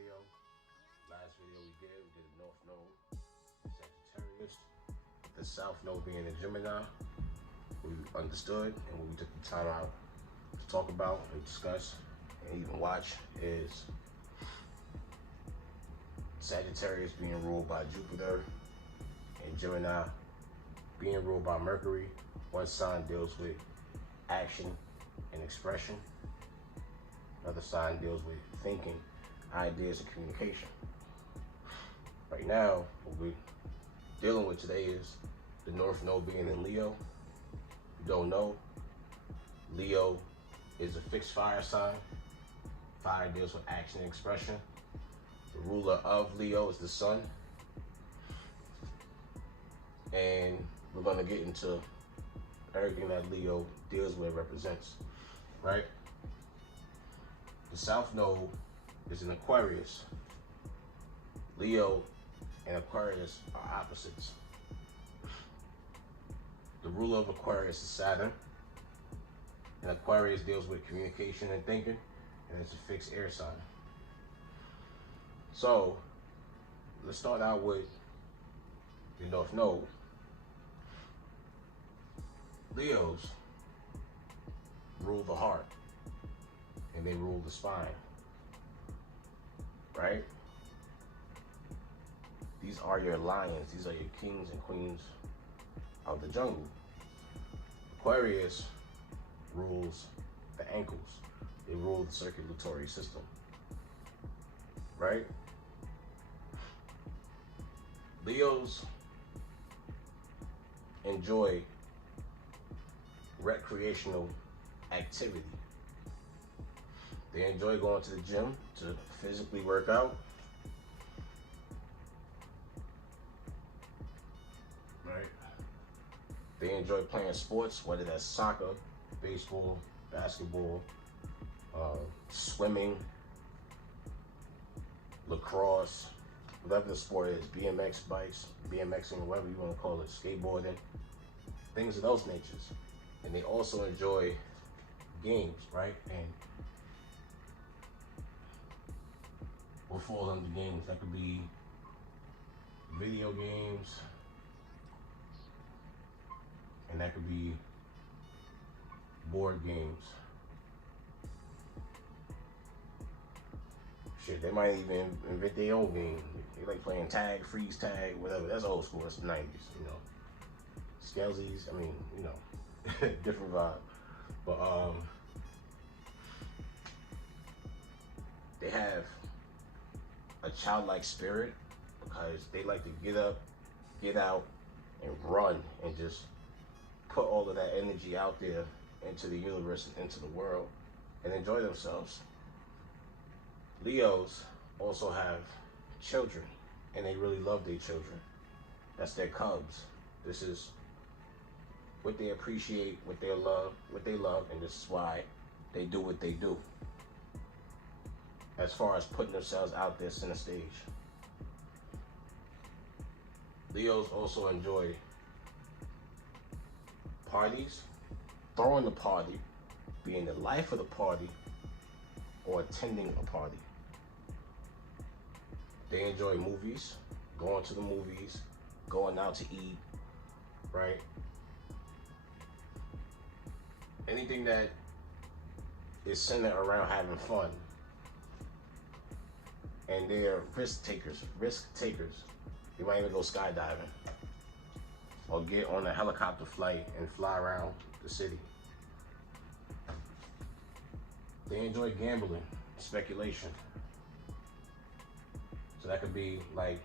video. Last video we did the North Node, Sagittarius, the South Node being the Gemini. We understood, and what we took the time out to talk about and discuss and even watch is Sagittarius being ruled by Jupiter and Gemini being ruled by Mercury. One sign deals with action and expression. Another sign deals with thinking, ideas, and communication. Right now, what we're dealing with today is the North Node being in Leo. If you don't know, Leo is a fixed fire sign. Fire deals with action and expression. The ruler of Leo is the sun. And we're going to get into everything that Leo deals with, represents, right? The South Node is in Aquarius. Leo and Aquarius are opposites. The ruler of Aquarius is Saturn. And Aquarius deals with communication and thinking, and it's a fixed air sign. So, let's start out with the North Node. Leos rule the heart, and they rule the spine, right? These are your lions. These are your kings and queens of the jungle. Aquarius rules the ankles. They rule the circulatory system, right? Leos enjoy recreational activity. They enjoy going to the gym to physically work out. Right? They enjoy playing sports, whether that's soccer, baseball, basketball, swimming, lacrosse, whatever the sport is, BMX bikes, BMXing, whatever you want to call it, skateboarding, things of those natures. And they also enjoy games, right? And what falls under games? That could be video games, and that could be board games. Shit, they might even invent their own game. They like playing tag, freeze tag, whatever. That's old school. That's the 90s, you know. Scalesies, I mean, you know, different vibe. But they have a childlike spirit because they like to get up, get out, and run and just put all of that energy out there into the universe and into the world and enjoy themselves. Leos also have children, and they really love their children. That's their cubs. This is what they appreciate, what they love, and this is why they do what they do. As far as putting themselves out there center stage. Leos also enjoy parties, throwing the party, being the life of the party, or attending a party. They enjoy movies, going to the movies, going out to eat, right? Anything that is centered around having fun. And they're risk takers. They might even go skydiving or get on a helicopter flight and fly around the city. They enjoy gambling, speculation. So that could be like,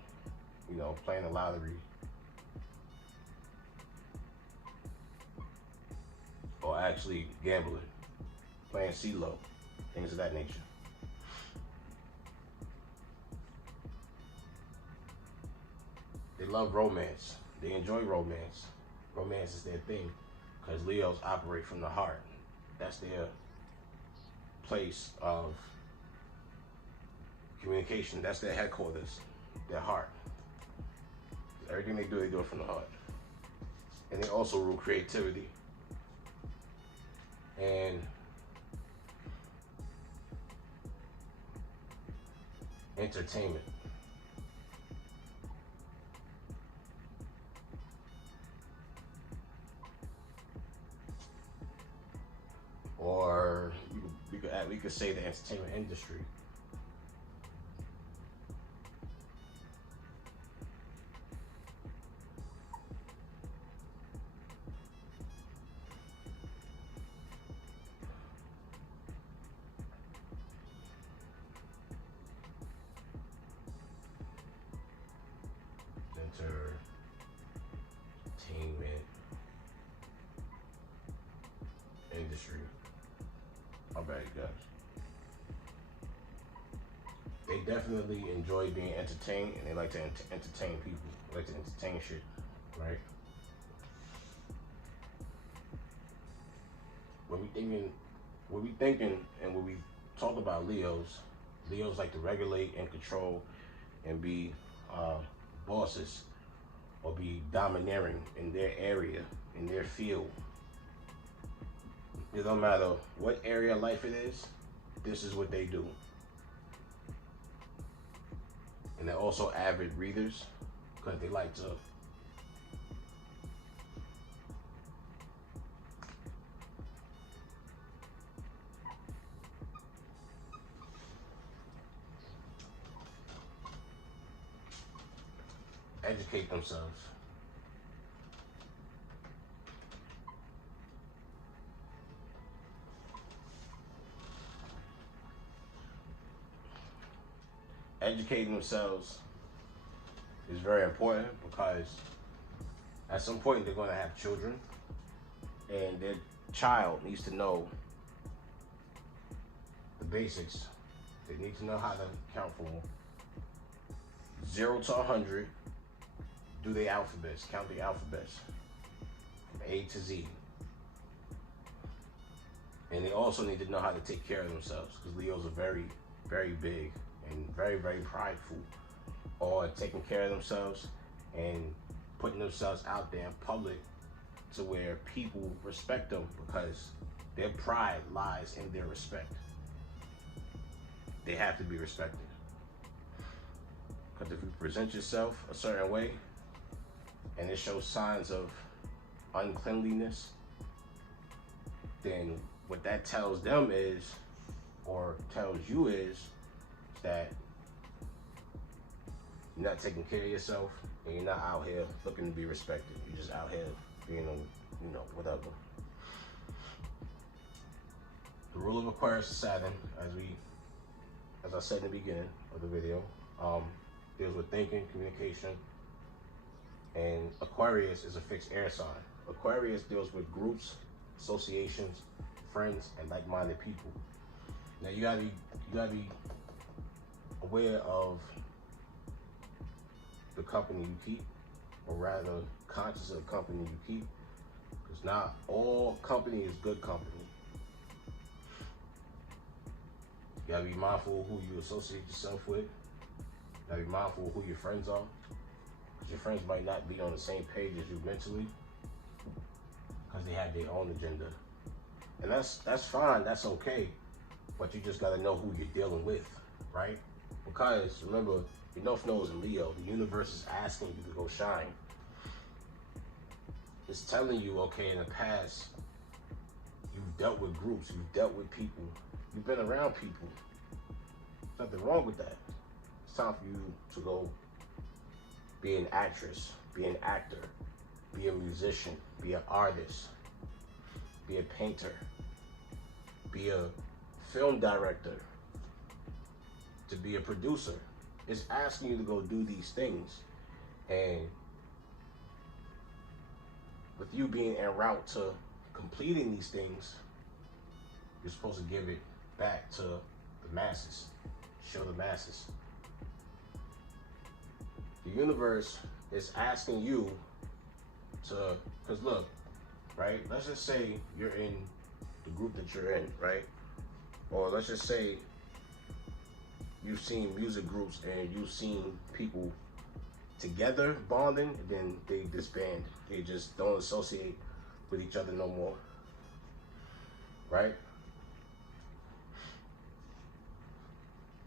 you know, playing the lottery, or actually gambling, playing CeeLo, things of that nature. They love romance. They enjoy romance. Romance is their thing because Leos operate from the heart. That's their place of communication. That's their headquarters, their heart. Everything they do it from the heart. And they also rule creativity. And entertainment. Or we could say the entertainment industry. Entertainment industry. My bad, guys. They definitely enjoy being entertained, and they like to entertain people. They like to entertain shit, right? When we thinking, and when we talk about Leos like to regulate and control, and be bosses, or be domineering in their area, in their field. It don't matter what area of life it is, this is what they do. And they're also avid readers, because they like to educate themselves. Educating themselves is very important, because at some point they're going to have children, and their child needs to know the basics. They need to know how to count from 0 to 100, do the alphabets, count the alphabets from A to Z. And they also need to know how to take care of themselves, because Leos are very, very big and very, very prideful, or taking care of themselves and putting themselves out there in public to where people respect them, because their pride lies in their respect. They have to be respected. Because if you present yourself a certain way and it shows signs of uncleanliness, then what that tells them is, or tells you is, that you're not taking care of yourself, and you're not out here looking to be respected. You're just out here being, whatever. The rule of Aquarius is Saturn, as I said in the beginning of the video, deals with thinking, communication, and Aquarius is a fixed air sign. Aquarius deals with groups, associations, friends, and like-minded people. Now you gotta be aware of the company you keep, or rather conscious of the company you keep, because not all company is good company. You gotta be mindful of who you associate yourself with. You gotta be mindful of who your friends are, because your friends might not be on the same page as you mentally, because they have their own agenda. And that's fine, that's okay, but you just gotta know who you're dealing with, right? Because remember, your North Node is in Leo. The universe is asking you to go shine. It's telling you, okay, in the past, you've dealt with groups, you've dealt with people, you've been around people. There's nothing wrong with that. It's time for you to go be an actress, be an actor, be a musician, be an artist, be a painter, be a film director, to be a producer. It's asking you to go do these things. And with you being en route to completing these things, you're supposed to give it back to the masses, show the masses. The universe is asking you to, because look, right? Let's just say you're in the group that you're in, right? Or let's just say you've seen music groups and you've seen people together bonding, and then they disband. They just don't associate with each other no more, right?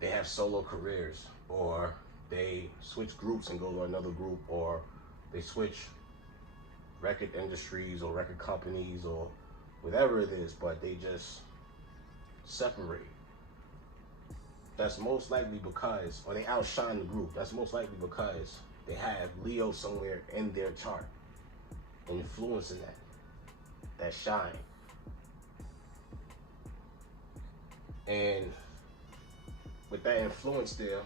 they have solo careers, or they switch groups and go to another group, or they switch record industries or record companies or whatever it is, but they just separate. That's most likely because, or they outshine the group. That's most likely because they have Leo somewhere in their chart, influencing that shine. And with that influence there,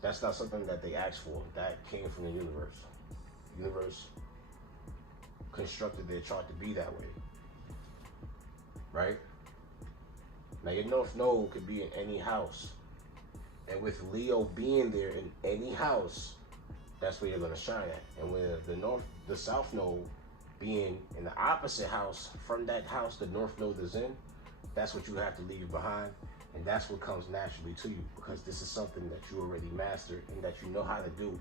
that's not something that they asked for. That came from the universe. The universe constructed their chart to be that way, right? Now your North Node could be in any house, and with Leo being there in any house, that's where you're gonna shine at. And with the South Node being in the opposite house from that house the North Node is in, that's what you have to leave behind, and that's what comes naturally to you, because this is something that you already mastered and that you know how to do.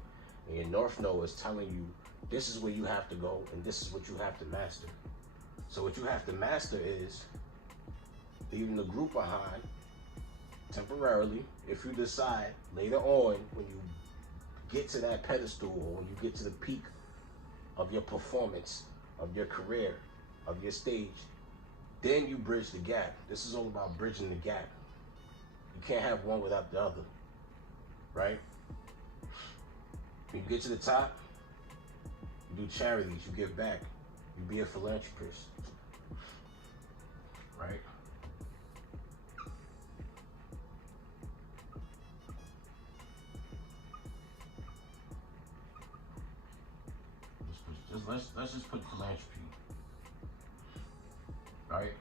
And your North Node is telling you this is where you have to go and this is what you have to master. So what you have to master is leaving the group behind temporarily. If you decide later on, when you get to that pedestal, or when you get to the peak of your performance, of your career, of your stage, then you bridge the gap. This is all about bridging the gap. You can't have one without the other, right? When you get to the top, you do charities, you give back, you be a philanthropist, right? Let's just put philanthropy, right?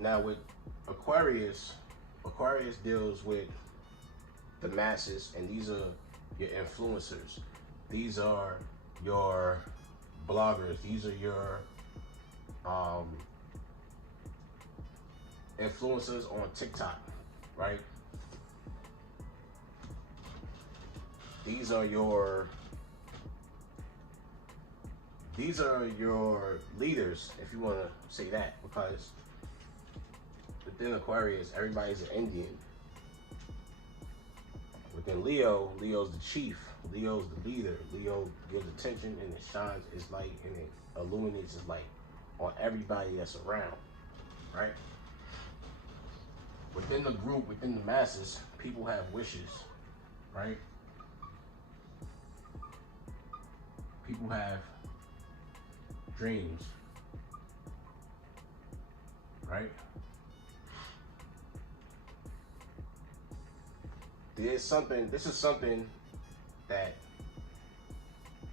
Now with Aquarius deals with the masses, and these are your influencers. These are your bloggers. These are your influencers on TikTok, right? These are your leaders, if you want to say that, because within Aquarius, everybody's an Indian. Within Leo, Leo's the chief, Leo's the leader. Leo gives attention and it shines its light and it illuminates its light on everybody that's around, right? Within the group, within the masses, people have wishes, right? People have dreams, right? This is something that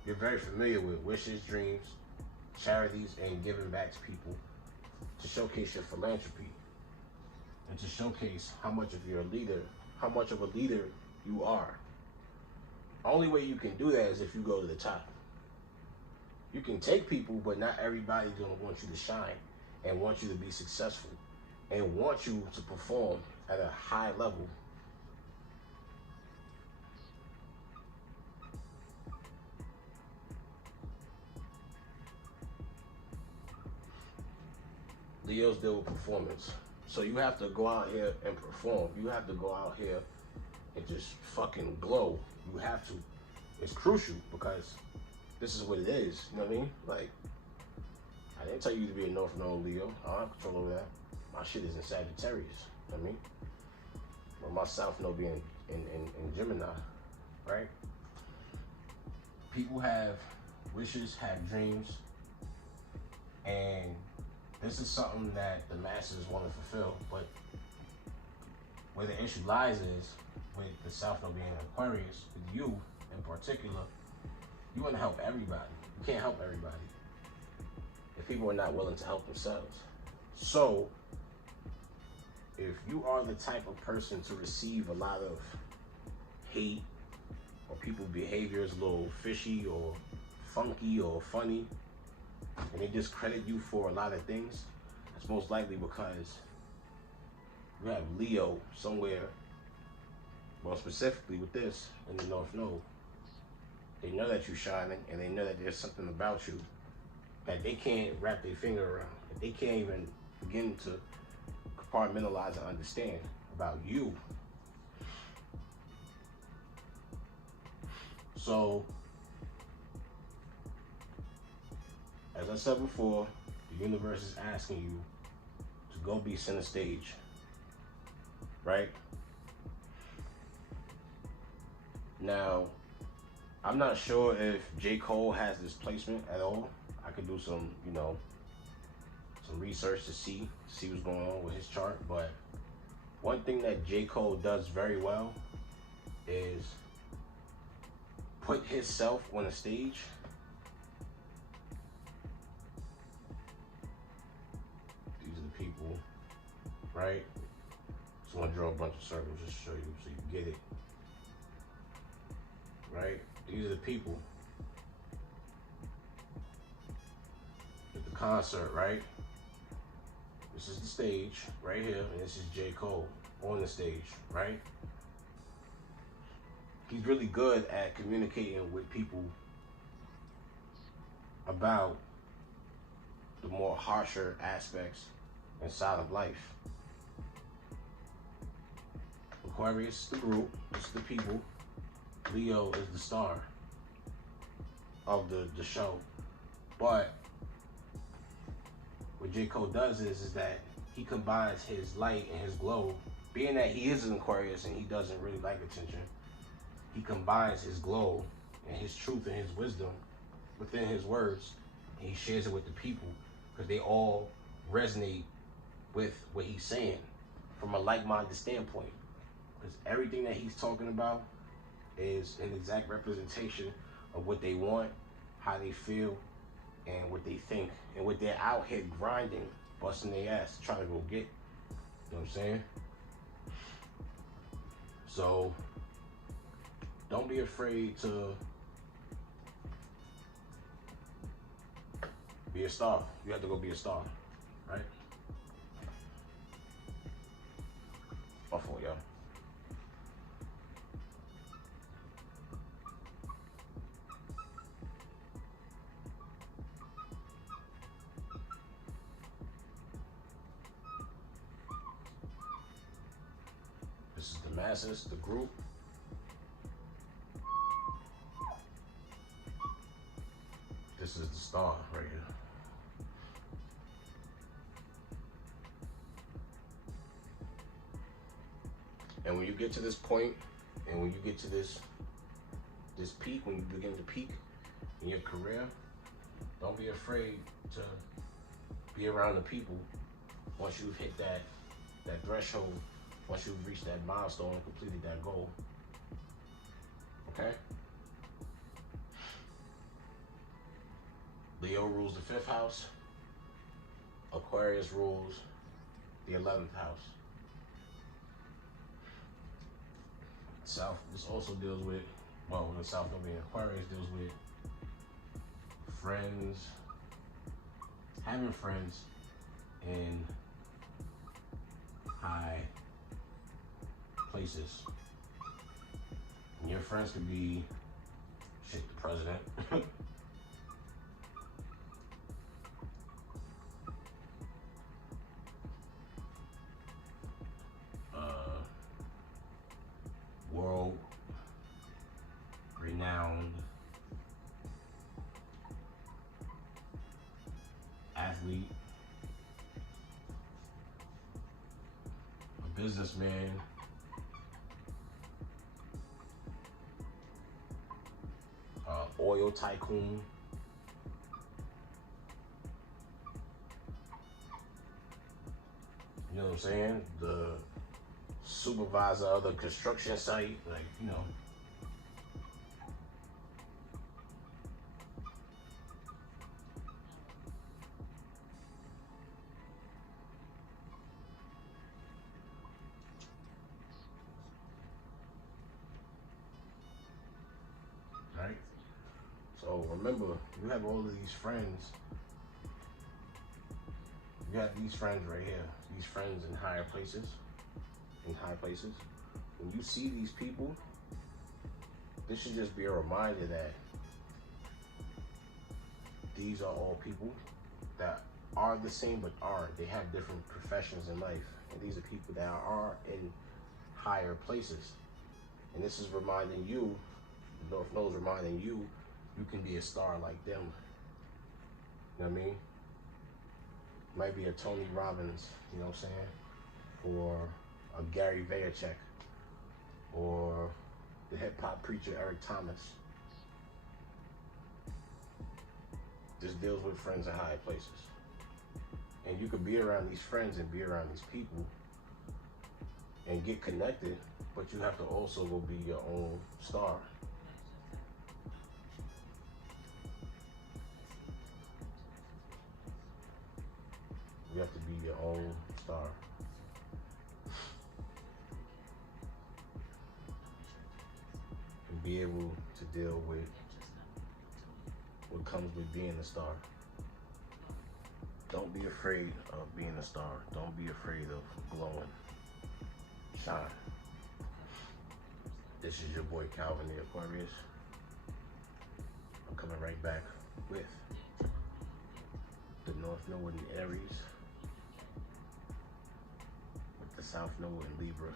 you're very familiar with: wishes, dreams, charities, and giving back to people to showcase your philanthropy and to showcase how much of a leader you are. Only way you can do that is if you go to the top. You can take people, but not everybody's gonna want you to shine and want you to be successful and want you to perform at a high level. Leos deal with performance. So you have to go out here and perform. You have to go out here and just fucking glow. You have to. It's crucial because this is what it is. You know what I mean? Like, I didn't tell you to be a North Node Leo. I don't have control over that. My shit is in Sagittarius. You know what I mean? Or my South Node being in Gemini, right? People have wishes, have dreams, and this is something that the masses want to fulfill. But where the issue lies is with the South Node being Aquarius, with you in particular, you want to help everybody. You can't help everybody if people are not willing to help themselves. So if you are the type of person to receive a lot of hate, or people's behavior is a little fishy or funky or funny, and they discredit you for a lot of things, it's most likely because you have Leo somewhere, well, specifically with this in the North Node. They know that you're shining, and they know that there's something about you that they can't wrap their finger around. That they can't even beginning to compartmentalize and understand about you. So, as I said before, the universe is asking you to go be center stage, right? Now, I'm not sure if J. Cole has this placement at all. I could do some, some research to see what's going on with his chart. But one thing that J. Cole does very well is put himself on a stage. These are the people, right? Just want to draw a bunch of circles just to show you so you get it, right? These are the people at the concert, right? This is the stage right here, and this is J. Cole on the stage, right? He's really good at communicating with people about the more harsher aspects inside of life. Aquarius is the group, it's the people. Leo is the star of the show. But what J. Cole does is that he combines his light and his glow. Being that he is an Aquarius and he doesn't really like attention, he combines his glow and his truth and his wisdom within his words, and he shares it with the people because they all resonate with what he's saying from a like-minded standpoint. Because everything that he's talking about is an exact representation of what they want, how they feel, and what they think, and what they're out here grinding, busting their ass, trying to go get. You know what I'm saying? So, don't be afraid to be a star. You have to go be a star, right? My fault, y'all. This is the masses, the group. This is the star right here. And when you get to this point, and when you get to this peak, when you begin to peak in your career, don't be afraid to be around the people once you've hit that threshold, once you've reached that milestone and completed that goal. Okay? Leo rules the 5th house. Aquarius rules the 11th house. South, this also deals with, well, the South Node Aquarius deals with friends, having friends in high places. And your friends could be, shit, the president. World renowned athlete, a businessman, oil tycoon, you know what I'm saying? The supervisor of the construction site, like, you know. Right? So remember, you have all of these friends. You have these friends right here. These friends in higher places. In high places. When you see these people, this should just be a reminder that these are all people that are the same but aren't. They have different professions in life. And these are people that are in higher places. And this is reminding you, the North Node is reminding you, you can be a star like them. You know what I mean? Might be a Tony Robbins, you know what I'm saying? Or a Gary Vaynerchuk. Or the hip hop preacher Eric Thomas. This deals with friends in high places. And you could be around these friends and be around these people and get connected, but you have to also go be your own star. You have to be your own star. And be able to deal with what comes with being a star. Don't be afraid of being a star. Don't be afraid of glowing. Shine. This is your boy Calvin the Aquarius. I'm coming right back with the North Node in Aries, with the South Node in Libra,